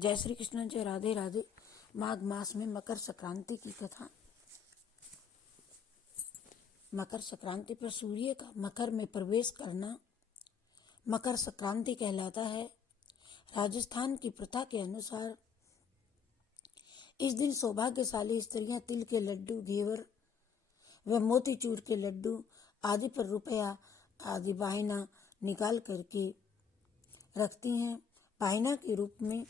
जय श्री कृष्ण, जय राधे राधे। माघ मास में मकर संक्रांति की कथा। मकर संक्रांति पर सूर्य का मकर में प्रवेश करना मकर संक्रांति कहलाता है। राजस्थान की प्रथा के अनुसार इस दिन सौभाग्यशाली स्त्रियां तिल के लड्डू, घेवर व मोतीचूर के लड्डू आदि पर रुपया आदि वाहिना निकाल करके रखती हैं। वाहिना के रूप में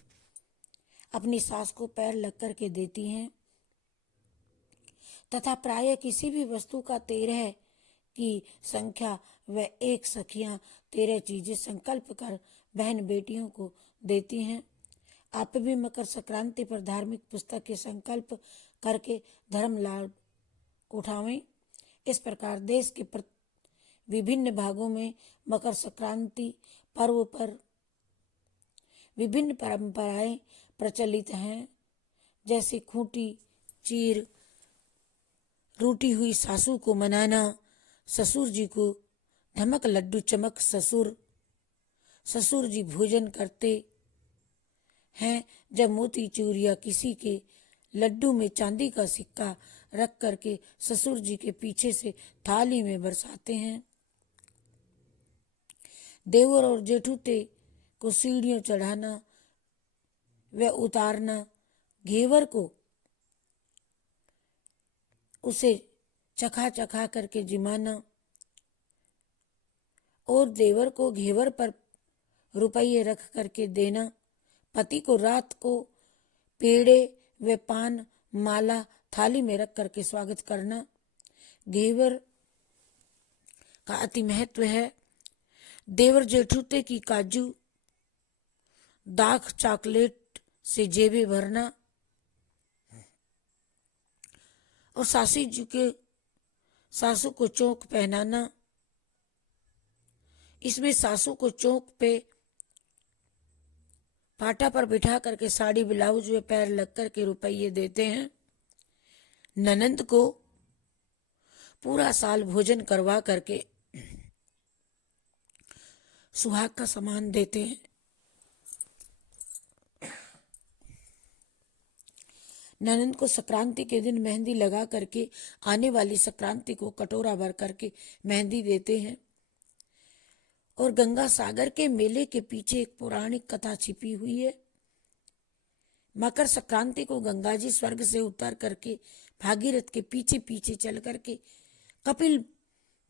अपनी सास को पैर लग करके देती हैं तथा प्रायः किसी भी वस्तु का 13 की संख्या व 1 सखियां 13 चीजें संकल्प कर बहन बेटियों को देती हैं। आप भी मकर संक्रांति पर धार्मिक पुस्तक के संकल्प करके धर्म लाभ उठावें। इस प्रकार देश के विभिन्न भागों में मकर संक्रांति पर्व पर विभिन्न परंपराएं प्रचलित हैं, जैसे खूंटी चीर, रूठी हुई सासू को मनाना, ससुर जी को धमक लड्डू चमक ससुर जी भोजन करते हैं जब मोतीचूर या किसी के लड्डू में चांदी का सिक्का रख करके ससुर जी के पीछे से थाली में बरसाते हैं। देवर और जेठूते को सीढ़ियों चढ़ाना व उतारना, घेवर को उसे चखा चखा करके जिमाना और देवर को घेवर पर रुपये रख करके देना, पति को रात को पेड़े व पान माला थाली में रख करके स्वागत करना। घेवर का अति महत्व है। देवर जेठूते की काजू दाख चॉकलेट से जेबें भरना और सासू को चौक पहनाना। इसमें सासू को चौक पे पाटा पर बिठा करके साड़ी ब्लाउज व पैर लग करके रुपये देते हैं। ननंद को पूरा साल भोजन करवा करके सुहाग का सामान देते हैं। ननंद को संक्रांति के दिन मेहंदी लगा करके आने वाली संक्रांति को कटोरा भर करके मेहंदी देते हैं। और गंगा सागर के मेले के पीछे एक पौराणिक कथा छिपी हुई है। मकर संक्रांति को गंगा जी स्वर्ग से उतर करके भागीरथ के पीछे पीछे चल करके कपिल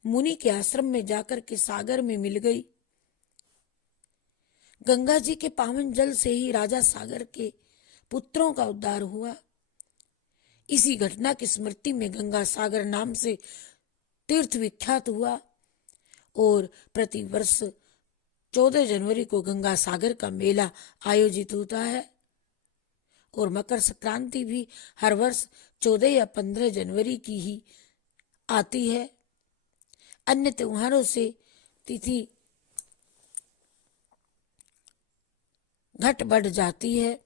मुनि के आश्रम में जाकर के सागर में मिल गई। गंगा जी के पावन जल से ही राजा सागर के पुत्रों का उद्धार हुआ। इसी घटना की स्मृति में गंगा सागर नाम से तीर्थ विख्यात हुआ और प्रतिवर्ष 14 जनवरी को गंगा सागर का मेला आयोजित होता है। और मकर संक्रांति भी हर वर्ष 14 या 15 जनवरी की ही आती है। अन्य त्योहारों से तिथि घट बढ़ जाती है।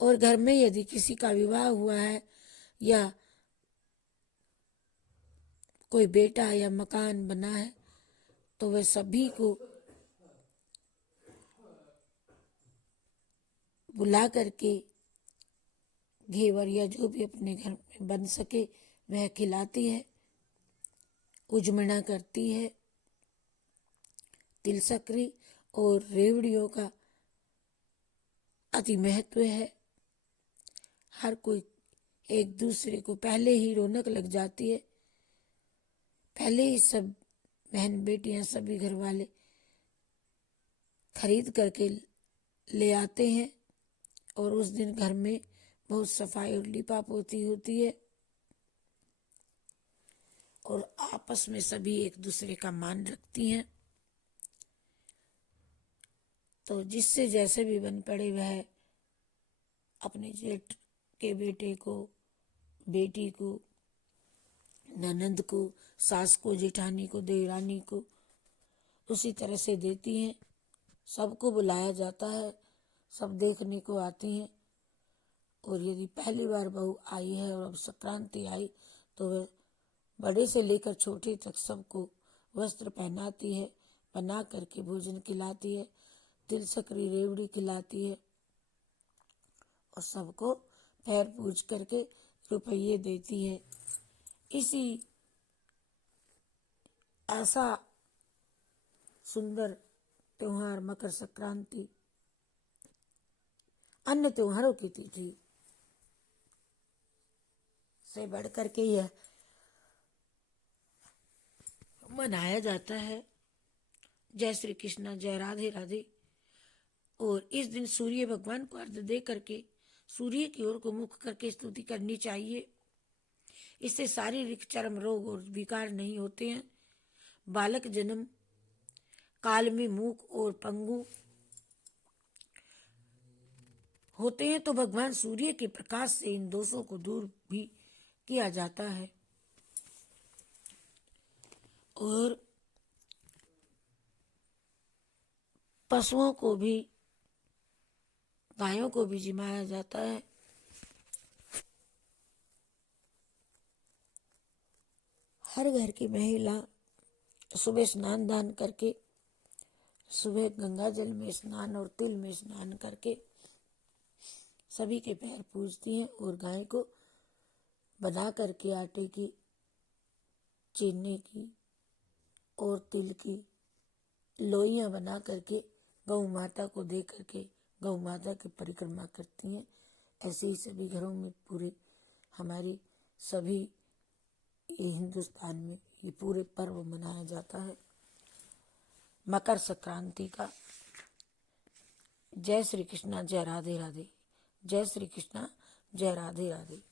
और घर में यदि किसी का विवाह हुआ है या कोई बेटा या मकान बना है तो वह सभी को बुला करके घेवर या जो भी अपने घर में बन सके वह खिलाती है, उजमना करती है। तिल सक्री और रेवड़ियों का अति महत्व है। हर कोई एक दूसरे को पहले ही रौनक लग जाती है। पहले ही सब बहन बेटियां सभी घर वाले खरीद करके ले आते हैं और उस दिन घर में बहुत सफाई और लिपा पोती होती है और आपस में सभी एक दूसरे का मान रखती हैं। तो जिससे जैसे भी बन पड़े वह अपने जेठ के बेटे को, बेटी को, ननंद को, सास को, जेठानी को, देवरानी को उसी तरह से देती हैं। सबको बुलाया जाता है, सब देखने को आती हैं। और यदि पहली बार बहू आई है और अब संक्रांति आई तो वह बड़े से लेकर छोटे तक सबको वस्त्र पहनाती है, बना करके भोजन खिलाती है, तिल सक्री रेवड़ी खिलाती है। और सबको पैर पूज करके रुपये देती है। इसी ऐसा सुंदर त्योहार मकर संक्रांति अन्य त्योहारों की तिथि से बढ़कर के यह मनाया जाता है। जय श्री कृष्ण, जय राधे राधे। और इस दिन सूर्य भगवान को अर्घ्य दे करके सूर्य की ओर को मुख करके स्तुति करनी चाहिए। इससे शारीरिक चर्म रोग और विकार नहीं होते हैं। बालक जन्म काल में मूक और पंगु होते हैं तो भगवान सूर्य के प्रकाश से इन दोषों को दूर भी किया जाता है। और पशुओं को भी, गायों को भी जिमाया जाता है। हर घर की महिला सुबह स्नान दान करके, सुबह गंगा जल में स्नान और तिल में स्नान करके सभी के पैर पूजती हैं और गाय को बना करके आटे की, चीनी की और तिल की लोइयां बना करके गौ माता को दे करके गौ माता की परिक्रमा करती हैं। ऐसे ही सभी घरों में पूरे हमारी सभी ये हिंदुस्तान में ये पूरे पर्व मनाया जाता है मकर संक्रांति का। जय श्री कृष्णा, जय राधे राधे। जय श्री कृष्णा, जय राधे राधे।